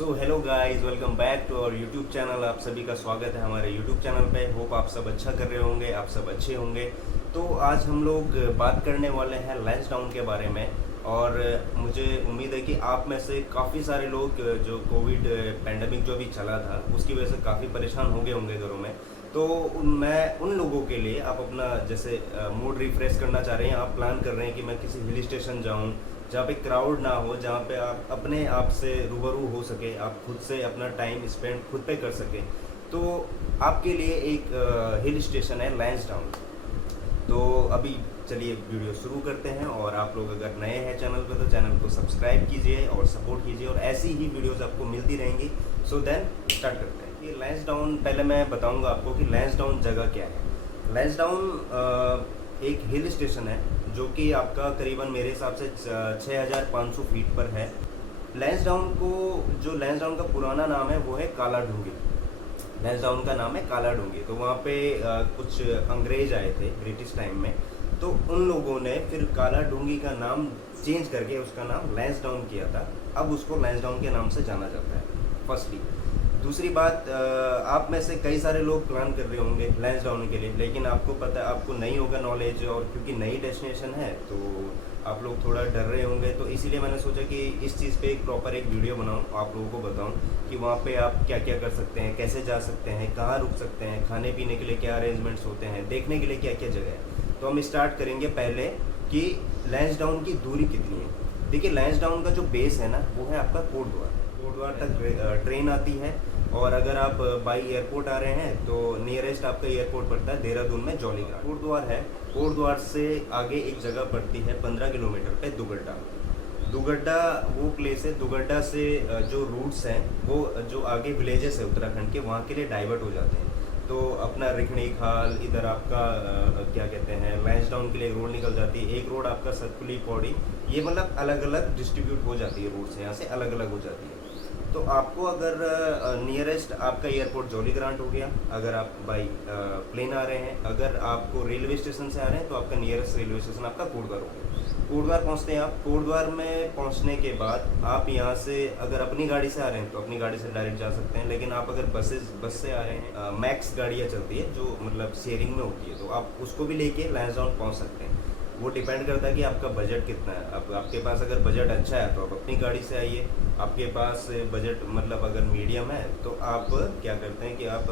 So hello guys, welcome back to our YouTube channel. आप सभी का स्वागत है हमारे यूट्यूब चैनल पे। होप आप सब अच्छा कर रहे होंगे, आप सब अच्छे होंगे। तो आज हम लोग बात करने वाले हैं लैंसडाउन के बारे में। और मुझे उम्मीद है कि आप में से काफ़ी सारे लोग जो कोविड पेंडेमिक जो भी चला था उसकी वजह से काफ़ी परेशान हो गए होंगे घरों में। तो मैं उन लोगों के लिए, आप अपना जैसे मूड रिफ्रेश करना चाह रहे हैं, आप प्लान कर रहे हैं कि मैं किसी हिल स्टेशन जाऊँ जहाँ पे क्राउड ना हो, जहाँ पे आप अपने आप से रूबरू हो सके, आप खुद से अपना टाइम स्पेंड खुद पे कर सकें, तो आपके लिए एक हिल स्टेशन है लैंसडाउन। तो अभी चलिए वीडियो शुरू करते हैं। और आप लोग अगर नए हैं चैनल पे तो चैनल को सब्सक्राइब कीजिए और सपोर्ट कीजिए, और ऐसी ही वीडियोस आपको मिलती रहेंगी। सो देन स्टार्ट करते हैं। ये लैंसडाउन, पहले मैं बताऊंगा आपको कि लैंसडाउन जगह क्या है। लैंसडाउन एक हिल स्टेशन है जो कि आपका करीबन मेरे हिसाब से 6500 फीट पर है। लैंसडाउन का पुराना नाम है वो है काला डूंगी। लैंसडाउन का नाम है काला डूंगी। तो वहाँ पे कुछ अंग्रेज आए थे ब्रिटिश टाइम में, तो उन लोगों ने फिर काला डूंगी का नाम चेंज करके उसका नाम लैंसडाउन किया था। अब उसको लैंसडाउन के नाम से जाना जाता है, फर्स्टली। दूसरी बात, आप में से कई सारे लोग प्लान कर रहे होंगे लैंसडाउन के लिए, लेकिन आपको पता, आपको नहीं होगा नॉलेज, और क्योंकि नई डेस्टिनेशन है तो आप लोग थोड़ा डर रहे होंगे। तो इसीलिए मैंने सोचा कि इस चीज़ पे एक प्रॉपर एक वीडियो बनाऊं, आप लोगों को बताऊं कि वहाँ पे आप क्या क्या कर सकते हैं, कैसे जा सकते हैं, कहाँ रुक सकते हैं, खाने पीने के लिए क्या अरेंजमेंट्स होते हैं, देखने के लिए क्या क्या जगह है। तो हम स्टार्ट करेंगे पहले कि लैंसडाउन की दूरी कितनी है। देखिए, लैंसडाउन का जो बेस है ना वो है आपका कोटद्वार। कोटद्वार तक ट्रेन आती है, और अगर आप बाई एयरपोर्ट आ रहे हैं तो नियरेस्ट आपका एयरपोर्ट पड़ता है देहरादून में जौलीग्रांट। कोटद्वार है, कोटद्वार से आगे एक जगह पड़ती है 15 किलोमीटर पे दुगड्डा। दुगड्डा वो प्लेस है, दुगड्डा से जो रूट्स हैं वो जो आगे विलेजेस है उत्तराखंड के, वहाँ के लिए डाइवर्ट हो जाते हैं। तो अपना रिखणी खाल, इधर आपका क्या कहते हैं, लैंसडाउन के लिए रोड निकल जाती है। एक रोड आपका सतपुली पौड़ी, ये मतलब अलग अलग डिस्ट्रीब्यूट हो जाती है, रूट्स यहाँ से अलग अलग हो जाती है। तो आपको अगर नियरेस्ट आपका एयरपोर्ट जौलीग्रांट हो गया, अगर आप बाई प्लेन आ रहे हैं। अगर आपको रेलवे स्टेशन से आ रहे हैं तो आपका नियरेस्ट रेलवे स्टेशन आपका कोटद्वार हो गया। कोटद्वार पहुंचते हैं आप। कोटद्वार में पहुंचने के बाद आप यहाँ से अगर अपनी गाड़ी से आ रहे हैं तो अपनी गाड़ी से डायरेक्ट जा सकते हैं, लेकिन आप अगर बस से आ रहे हैं, मैक्स गाड़ियाँ चलती है जो मतलब शेयरिंग में होती है, तो आप उसको भी लेके लैंसडाउन पहुँच सकते हैं। वो डिपेंड करता है कि आपका बजट कितना है। अब आपके पास अगर बजट अच्छा है तो आप अपनी गाड़ी से आइए। आपके पास बजट मतलब अगर मीडियम है तो आप क्या करते हैं कि आप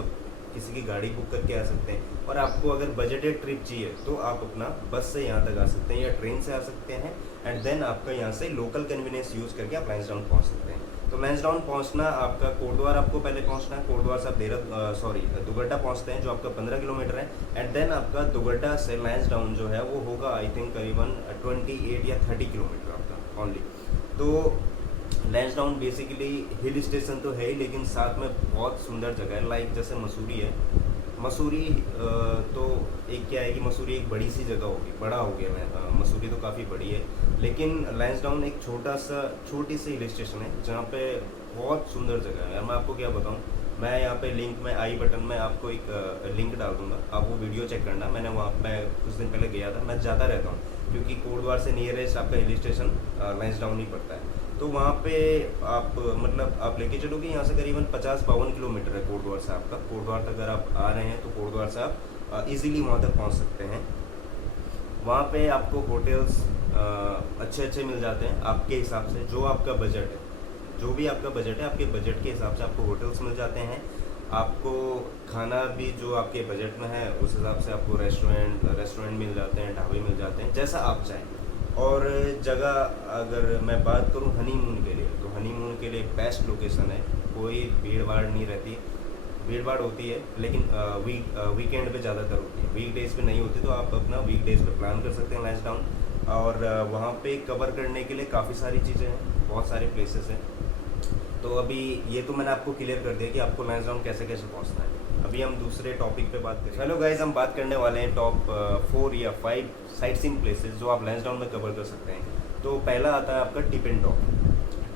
किसी की गाड़ी बुक करके आ सकते हैं। और आपको अगर बजटेड ट्रिप चाहिए तो आप अपना बस से यहाँ तक आ सकते हैं या ट्रेन से आ सकते हैं। एंड देन आपका यहाँ से लोकल कन्वीनियंस यूज़ करके आप लैंसडाउन पहुँच सकते हैं। तो लैंसडाउन पहुँचना आपका, कोटद्वार आपको पहले पहुँचना है। कोटद्वार से आप दुगड्डा पहुँचते हैं जो आपका 15 किलोमीटर है। एंड देन आपका दुगड्डा से लैंसडाउन जो है वो होगा आई थिंक करीबन 28 या 30 किलोमीटर आपका ओनली। तो लैंसडाउन बेसिकली हिल स्टेशन तो है ही, लेकिन साथ में बहुत सुंदर जगह है। लाइक जैसे मसूरी है, मसूरी तो एक क्या है कि मसूरी एक बड़ी सी जगह होगी, बड़ा हो गया मैं, मसूरी तो काफ़ी बड़ी है, लेकिन लैंसडाउन एक छोटी सी हिल स्टेशन है जहाँ पे बहुत सुंदर जगह है। यार मैं आपको क्या बताऊँ, मैं यहाँ पे लिंक में आई बटन में आपको एक लिंक डाल दूँगा, आप वो वीडियो चेक करना। मैं कुछ दिन पहले गया था, मैं जाता रहता हूँ क्योंकि कोटद्वार से नियरेस्ट आपका हिल स्टेशन लैंसडाउन ही पड़ता है। तो वहाँ पे आप मतलब आप लेके चलोगे, यहाँ से करीबन 50-52 किलोमीटर है कोटद्वार से आपका। कोटद्वार तक अगर आप आ रहे हैं तो कोटद्वार से आप इजीली वहाँ तक पहुँच सकते हैं। वहाँ पे आपको होटल्स अच्छे मिल जाते हैं आपके हिसाब से, जो आपका बजट है, जो भी आपका बजट है, आपके बजट के हिसाब से आपको होटल्स मिल जाते हैं। आपको खाना भी जो आपके बजट में है उस हिसाब से आपको रेस्टोरेंट मिल जाते हैं, ढाबे मिल जाते हैं, जैसा आप चाहें। और जगह अगर मैं बात करूं हनीमून के लिए, तो हनीमून के लिए बेस्ट लोकेशन है। कोई भीड़ भाड़ नहीं रहती, भीड़ भाड़ होती है लेकिन वीकेंड पे ज़्यादातर होती है, वीकडेज़ पे नहीं होती। तो आप अपना वीकडेज़ पे प्लान कर सकते हैं लैंसडाउन। और वहाँ पे कवर करने के लिए काफ़ी सारी चीज़ें हैं, बहुत सारे प्लेसेस हैं। तो अभी ये तो मैंने आपको क्लियर कर दिया कि आपको लैंसडाउन कैसे कैसे पहुँचना है। अभी हम दूसरे टॉपिक पे बात करें। हेलो गाइस, हम बात करने वाले हैं टॉप 4 या 5 साइट सीइंग प्लेसेस जो आप लैंसडाउन में कवर कर सकते हैं। तो पहला आता है आपका टिपिन टॉप।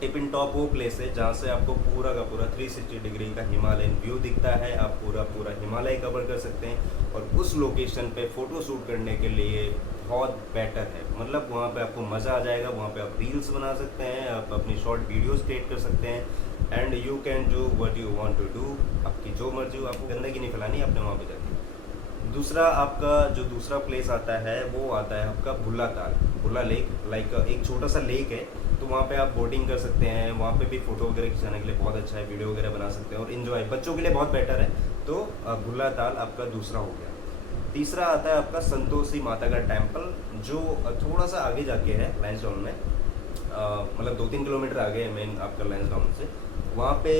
टिपिन टॉप वो प्लेस है जहाँ से आपको पूरा का पूरा 360 डिग्री का हिमालयन व्यू दिखता है। आप पूरा हिमालय कवर कर सकते हैं, और उस लोकेशन पे फ़ोटो शूट करने के लिए बहुत बेटर है। मतलब वहाँ पे आपको मज़ा आ जाएगा। वहाँ पे आप रील्स बना सकते हैं, आप अपनी शॉर्ट वीडियोस क्रिएट कर सकते हैं। And you can do what you want to do. आपकी जो मर्जी हो, आपको गंदगी नहीं फैलानी है अपने वहाँ पे जाके। दूसरा आपका जो दूसरा प्लेस आता है वो आता है आपका भुल्ला ताल, भुल्ला लेक। लाइक एक छोटा सा लेक है, तो वहाँ पे आप बोटिंग कर सकते हैं। वहाँ पे भी फ़ोटो वगैरह खिंचाने के लिए बहुत अच्छा है, वीडियो वगैरह बना सकते हैं और इन्जॉय बच्चों के लिए बहुत बेटर है। तो भुल्ला ताल आपका दूसरा हो गया। तीसरा आता है आपका संतोषी माता का टेम्पल, जो थोड़ा सा आगे जाके है लैंसडाउन में, मतलब 2-3 किलोमीटर आगे है मेन आपका लैंसडाउन से। वहाँ पे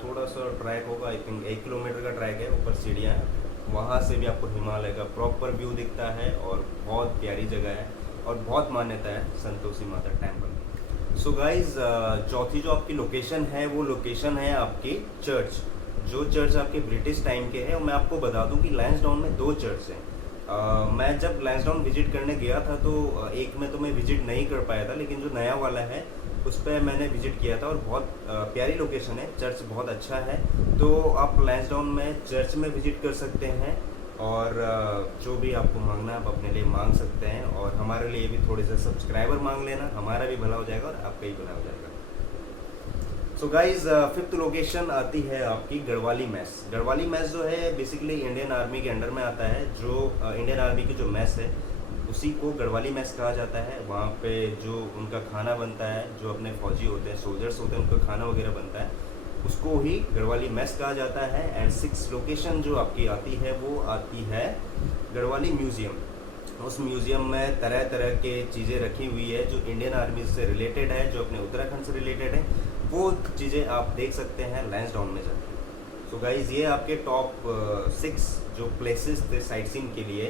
थोड़ा सा ट्रैक होगा, आई थिंक 1 किलोमीटर का ट्रैक है, ऊपर सीढ़ियाँ हैं। वहाँ से भी आपको हिमालय का प्रॉपर व्यू दिखता है और बहुत प्यारी जगह है और बहुत मान्यता है Santoshi Mata temple. So guys, चौथी जो आपकी लोकेशन है वो लोकेशन है आपकी चर्च। जो चर्च आपके ब्रिटिश टाइम के हैं, मैं आपको बता दूं कि लैंसडाउन में 2 चर्च हैं। मैं जब लैंसडाउन विजिट करने गया था तो एक में तो मैं विजिट नहीं कर पाया था, लेकिन जो नया वाला है उस पर मैंने विजिट किया था और बहुत प्यारी लोकेशन है, चर्च बहुत अच्छा है। तो आप लैंसडाउन में चर्च में विजिट कर सकते हैं और जो भी आपको मांगना है आप अपने लिए मांग सकते हैं, और हमारे लिए भी थोड़े से सब्सक्राइबर मांग लेना, हमारा भी भला हो जाएगा और आपका ही भला हो जाएगा। सो गाइज, 5th लोकेशन आती है आपकी गढ़वाली मैस। गढ़वाली मैस जो है बेसिकली इंडियन आर्मी के अंडर में आता है। जो इंडियन आर्मी की जो मैस है उसी को गढ़वाली मैस कहा जाता है। वहाँ पे जो उनका खाना बनता है, जो अपने फौजी होते हैं, सोल्जर्स होते हैं, उनका खाना वगैरह बनता है, उसको ही गढ़वाली मैस कहा जाता है। एंड 6th लोकेशन जो आपकी आती है वो आती है गढ़वाली म्यूज़ियम। उस म्यूज़ियम में तरह तरह के चीज़ें रखी हुई है जो इंडियन आर्मी से रिलेटेड है, जो अपने उत्तराखंड से रिलेटेड है। वो चीज़ें आप देख सकते हैं लैंसडाउन में जाकर। सो गाइज़, ये आपके टॉप 6 जो प्लेसेस थे साइट सीइंग के लिए,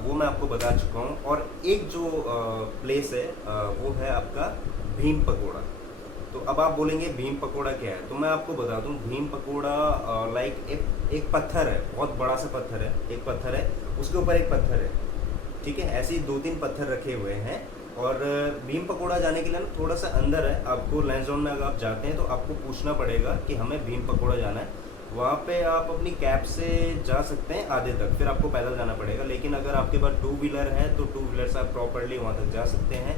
वो मैं आपको बता चुका हूँ। और एक जो प्लेस है वो है आपका भीम पकोड़ा। तो अब आप बोलेंगे भीम पकोड़ा क्या है, तो मैं आपको बता दूं, भीम पकोड़ा लाइक एक पत्थर है, बहुत बड़ा सा पत्थर है, एक पत्थर है, उसके ऊपर एक पत्थर है, ठीक है। ऐसे ही 2-3 पत्थर रखे हुए हैं। और भीम पकोड़ा जाने के लिए ना थोड़ा सा अंदर है। आपको लैंसडाउन में अगर आप जाते हैं तो आपको पूछना पड़ेगा कि हमें भीम पकोड़ा जाना है। वहाँ पे आप अपनी कैब से जा सकते हैं आधे तक, फिर आपको पैदल जाना पड़ेगा। लेकिन अगर आपके पास 2 व्हीलर है तो 2 व्हीलर से आप प्रॉपरली वहाँ तक जा सकते हैं।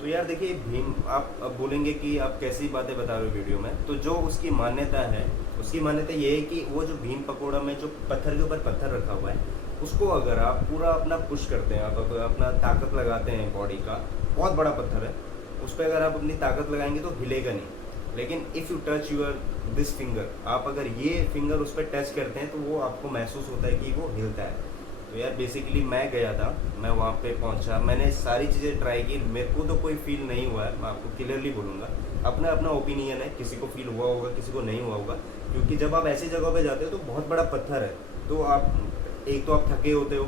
तो यार देखिए, भीम, आप अब बोलेंगे कि आप कैसी बातें बता रहे हो वीडियो में, तो जो उसकी मान्यता है, उसकी मान्यता ये है कि वो जो भीम पकोड़ा में जो पत्थर के ऊपर पत्थर रखा हुआ है, उसको अगर आप पूरा अपना पुश करते हैं, आप अपना ताकत लगाते हैं बॉडी का, बहुत बड़ा पत्थर है, उस पर अगर आप अपनी ताकत लगाएंगे तो हिलेगा नहीं। लेकिन if you touch your this finger, आप अगर ये फिंगर उस पर टच करते हैं तो वो आपको महसूस होता है कि वो हिलता है। तो यार बेसिकली मैं गया था, मैं वहाँ पे पहुँचा, मैंने सारी चीज़ें ट्राई की, मेरे को तो कोई फील नहीं हुआ है। मैं आपको क्लियरली बोलूँगा, अपना अपना ओपिनियन है, किसी को फील हुआ होगा, किसी को नहीं हुआ होगा। क्योंकि जब आप ऐसी जगह पे जाते हो तो बहुत बड़ा पत्थर है, तो आप एक तो आप थके होते हो,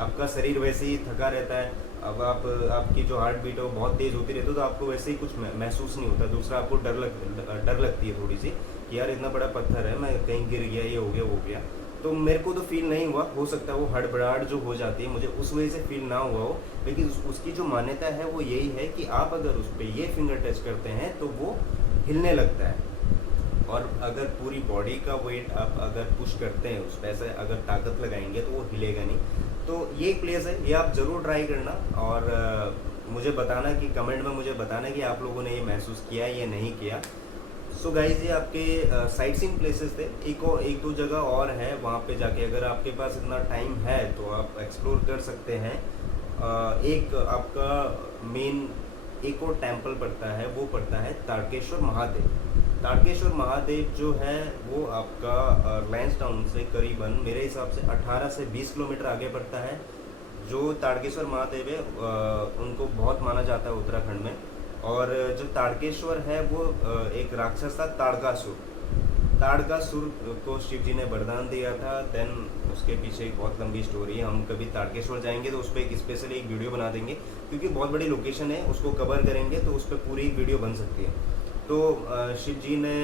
आपका शरीर वैसे ही थका रहता है। अब आपकी जो हार्ट बीट है वो बहुत तेज़ होती रहती है, तो आपको वैसे ही कुछ महसूस नहीं होता। दूसरा, आपको डर लगती है थोड़ी सी कि यार इतना बड़ा पत्थर है, मैं कहीं गिर गया, ये हो गया, वो हो गया। तो मेरे को तो फील नहीं हुआ, हो सकता है वो हड़बड़ाहट जो हो जाती है मुझे उस वजह से फील ना हुआ हो। लेकिन उसकी जो मान्यता है वो यही है कि आप अगर उस पर ये फिंगर टच करते हैं तो वो हिलने लगता है। और अगर पूरी बॉडी का वेट आप अगर पुश करते हैं उस पर, ऐसे अगर ताकत लगाएंगे तो वो हिलेगा नहीं। तो ये प्लेस है, ये आप ज़रूर ट्राई करना और मुझे बताना कि कमेंट में मुझे बताना कि आप लोगों ने ये महसूस किया या नहीं किया। सो गाइज, ये आपके साइट सीइंग प्लेसेस थे। एक दो जगह और है, वहाँ पे जाके अगर आपके पास इतना टाइम है तो आप एक्सप्लोर कर सकते हैं। एक आपका मेन एक और टेम्पल पड़ता है, वो पड़ता है ताड़केश्वर महादेव। ताड़केश्वर महादेव जो है वो आपका लैंसडाउन से करीबन मेरे हिसाब से 18 से 20 किलोमीटर आगे पड़ता है। जो ताड़केश्वर महादेव है उनको बहुत माना जाता है उत्तराखंड में। और जो ताड़केश्वर है वो एक राक्षस था, ताड़कासुर को शिव जी ने वरदान दिया था। देन उसके पीछे एक बहुत लंबी स्टोरी है। हम कभी ताड़केश्वर जाएंगे तो उस पर एक स्पेशली एक वीडियो बना देंगे, क्योंकि बहुत बड़ी लोकेशन है, उसको कवर करेंगे तो उस पर पूरी एक वीडियो बन सकती है। तो शिव जी ने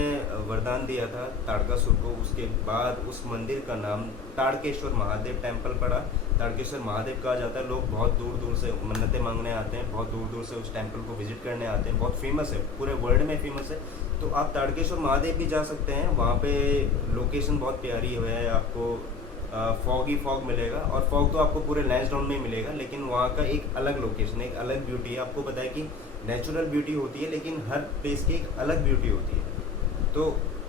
वरदान दिया था ताड़कासुर को, उसके बाद उस मंदिर का नाम ताड़केश्वर महादेव टेम्पल पड़ा। ताड़केश्वर महादेव कहा जाता है। लोग बहुत दूर दूर से मन्नतें मांगने आते हैं, बहुत दूर दूर से उस टेम्पल को विजिट करने आते हैं। बहुत फेमस है, पूरे वर्ल्ड में फेमस है। तो आप ताड़केश्वर महादेव भी जा सकते हैं, वहाँ पे लोकेशन बहुत प्यारी है। आपको फॉग ही फॉग मिलेगा, और फॉग तो आपको पूरे लैंसडाउन में मिलेगा, लेकिन वहाँ का एक अलग लोकेशन है, एक अलग ब्यूटी है। आपको पता है कि नेचुरल ब्यूटी होती है, लेकिन हर प्लेस की एक अलग ब्यूटी होती है। तो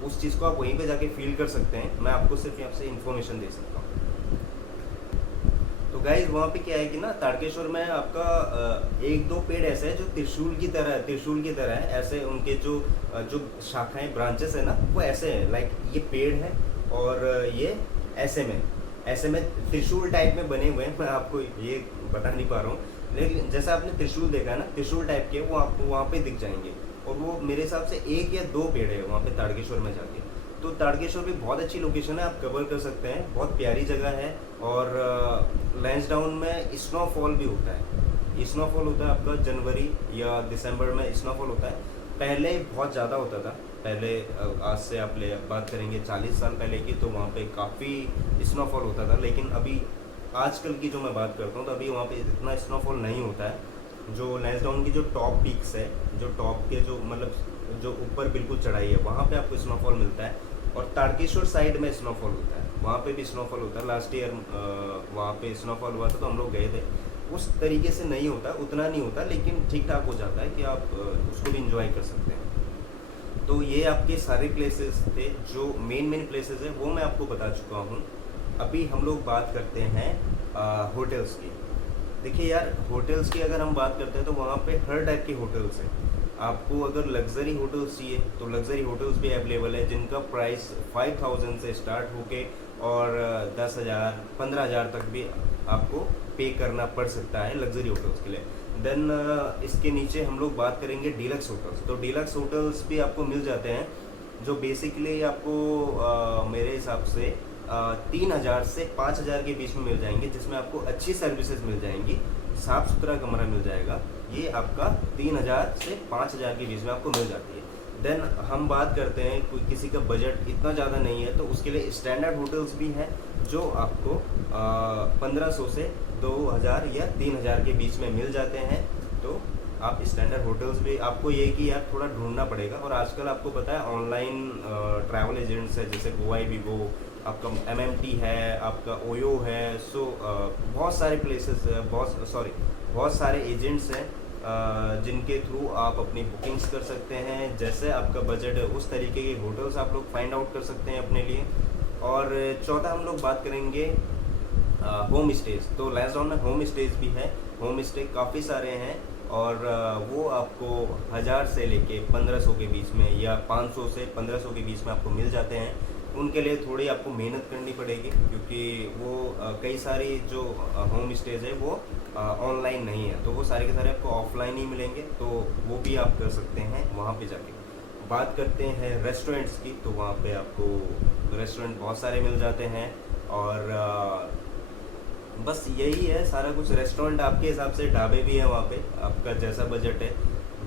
उस चीज़ को आप वहीं पे जाके फील कर सकते हैं। मैं आपको सिर्फ यहाँ से इन्फॉर्मेशन दे सकता हूँ। तो गाइज वहाँ पे क्या है कि ना तारकेश्वर में आपका एक दो पेड़ ऐसे हैं जो त्रिशूल की तरह है। ऐसे उनके जो शाखाएं ब्रांचेस है ना वो ऐसे हैं, लाइक ये पेड़ है और ये ऐसे में त्रिशूल टाइप में बने हुए हैं। मैं आपको ये बता नहीं पा रहा हूँ, लेकिन जैसा आपने त्रिशूल देखा है ना, त्रिशूल टाइप के वो आपको वहाँ पे दिख जाएंगे। और वो मेरे हिसाब से एक या दो पेड़ है वहाँ पे तारकेश्वर में जाके। तो तारकेश्वर भी बहुत अच्छी लोकेशन है, आप कवर कर सकते हैं, बहुत प्यारी जगह है। और लैंसडाउन में स्नोफॉल भी होता है। स्नोफॉल होता है आपका जनवरी या दिसंबर में स्नोफॉल होता है। पहले बहुत ज़्यादा होता था, पहले आज से आप बात करेंगे 40 साल पहले की, तो वहाँ पे काफ़ी स्नोफॉल होता था। लेकिन अभी आजकल की जो मैं बात करता हूँ तो अभी वहाँ पे इतना स्नोफॉल नहीं होता है। जो लैंसडाउन की जो टॉप पीक्स है, जो टॉप के जो मतलब जो ऊपर बिल्कुल चढ़ाई है, वहाँ पे आपको स्नोफॉल मिलता है। और तारकेश्वर साइड में स्नोफॉल होता है, वहाँ पे भी स्नोफॉल होता है। लास्ट ईयर वहाँ पे स्नोफॉल हुआ था तो हम लोग गए थे। उस तरीके से नहीं होता, उतना नहीं होता, लेकिन ठीक ठाक हो जाता है कि आप उसको भी इंजॉय कर सकते हैं। तो ये आपके सारे प्लेसेस थे, जो मेन प्लेसेस है वो मैं आपको बता चुका हूँ। अभी हम लोग बात करते हैं होटल्स की। देखिए यार, होटल्स की अगर हम बात करते हैं तो वहाँ पे हर टाइप के होटल्स हैं। आपको अगर लग्जरी होटल्स चाहिए तो लग्जरी होटल्स भी अवेलेबल है, जिनका प्राइस 5000 से स्टार्ट होके और 10,000 15,000 तक भी आपको पे करना पड़ सकता है लग्जरी होटल्स के लिए। देन इसके नीचे हम लोग बात करेंगे डीलक्स होटल्स। तो डीलक्स होटल्स भी आपको मिल जाते हैं, जो बेसिकली आपको मेरे हिसाब से 3,000 से 5,000 के बीच में मिल जाएंगे, जिसमें आपको अच्छी सर्विसेज मिल जाएंगी, साफ़ सुथरा कमरा मिल जाएगा। ये आपका 3,000 से 5,000 के बीच में आपको मिल जाती है। देन हम बात करते हैं कोई किसी का बजट इतना ज़्यादा नहीं है तो उसके लिए स्टैंडर्ड होटल्स भी हैं, जो आपको 1500 से 2,000 या 3,000 के बीच में मिल जाते हैं। तो आप स्टैंडर्ड होटल्स भी, आपको ये कि यार थोड़ा ढूंढना पड़ेगा। और आजकल आपको पता है ऑनलाइन ट्रैवल एजेंट्स है, जैसे GoIbibo, आपका MMT है, आपका ओयो है। सो बहुत सारे प्लेसेस है, बहुत सारे एजेंट्स हैं जिनके थ्रू आप अपनी बुकिंग्स कर सकते हैं। जैसे आपका बजट है उस तरीके के होटल्स आप लोग फाइंड आउट कर सकते हैं अपने लिए। और चौथा हम लोग बात करेंगे होम स्टेज। तो लैंसडाउन में होम स्टेज भी है, होम स्टे काफ़ी सारे हैं और वो आपको 1000 से लेके 1500 के बीच में या 500 से 1500 के बीच में आपको मिल जाते हैं। उनके लिए थोड़ी आपको मेहनत करनी पड़ेगी, क्योंकि वो कई सारी जो होम स्टेज है वो ऑनलाइन नहीं है, तो वो सारे के सारे आपको ऑफलाइन ही मिलेंगे। तो वो भी आप कर सकते हैं वहाँ पे जाके। बात करते हैं रेस्टोरेंट्स की, तो वहाँ पे आपको रेस्टोरेंट बहुत सारे मिल जाते हैं। और बस यही है सारा कुछ। रेस्टोरेंट आपके हिसाब से, ढाबे भी हैं वहाँ पे, आपका जैसा बजट है,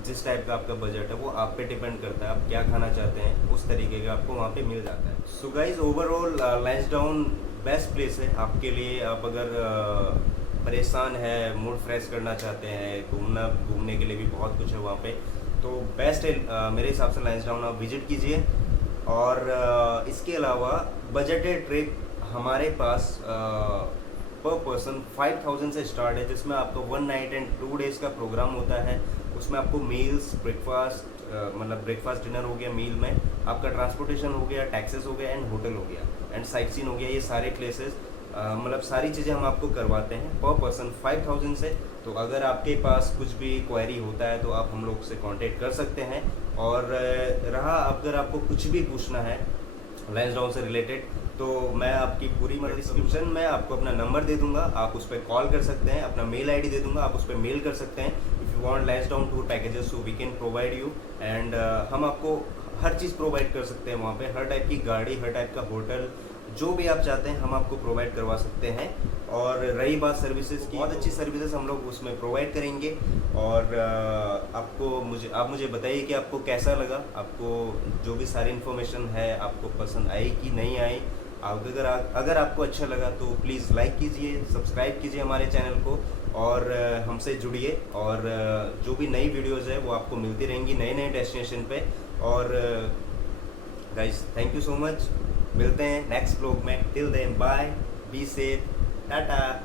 जिस टाइप का आपका बजट है वो आप पे डिपेंड करता है, आप क्या खाना चाहते हैं उस तरीके का आपको वहाँ पे मिल जाता है। So guys, overall Lansdowne best place है आपके लिए। आप अगर परेशान है, मूड फ्रेश करना चाहते हैं, घूमने के लिए भी बहुत कुछ है वहाँ पे, तो बेस्ट है मेरे हिसाब से लैंसडाउन आप विजिट कीजिए। और इसके अलावा बजटेड ट्रिप हमारे पास पर पर्सन 5000 से स्टार्ट है, जिसमें आपका 1 नाइट एंड 2 डेज़ का प्रोग्राम होता है। उसमें आपको मील्स, ब्रेकफास्ट, मतलब ब्रेकफास्ट डिनर हो गया, मील में आपका ट्रांसपोर्टेशन हो गया, टैक्सेस हो गया एंड होटल हो गया एंड साइट सीन हो गया। ये सारे प्लेसेस मतलब सारी चीज़ें हम आपको करवाते हैं पर पर्सन 5000 से। तो अगर आपके पास कुछ भी क्वेरी होता है तो आप हम लोग से कांटेक्ट कर सकते हैं। और रहा अगर आपको कुछ भी पूछना है लैंसडाउन से रिलेटेड, तो मैं आपकी पूरी मतलब डिस्क्रिप्शन में आपको अपना नंबर दे दूंगा, आप उस पर कॉल कर सकते हैं। अपना मेल आईडी दे दूंगा, आप उस पर मेल कर सकते हैं। If you want Lansdowne tour packages so we can provide you. And हम आपको हर चीज़ प्रोवाइड कर सकते हैं वहाँ पे, हर टाइप की गाड़ी, हर टाइप का होटल, जो भी आप चाहते हैं हम आपको प्रोवाइड करवा सकते हैं। और रही बात सर्विसेज की, बहुत अच्छी सर्विसेज हम लोग उसमें प्रोवाइड करेंगे। और आप मुझे बताइए कि आपको कैसा लगा, आपको जो भी सारी इन्फॉर्मेशन है आपको पसंद आई कि नहीं आई। अगर आपको अच्छा लगा तो प्लीज़ लाइक कीजिए, सब्सक्राइब कीजिए हमारे चैनल को और हमसे जुड़िए। और जो भी नई वीडियोज़ है वो आपको मिलती रहेंगी नए डेस्टिनेशन पे। और guys, thank you so much. मिलते हैं नेक्स्ट व्लॉग में। Till then bye, be safe, Tata.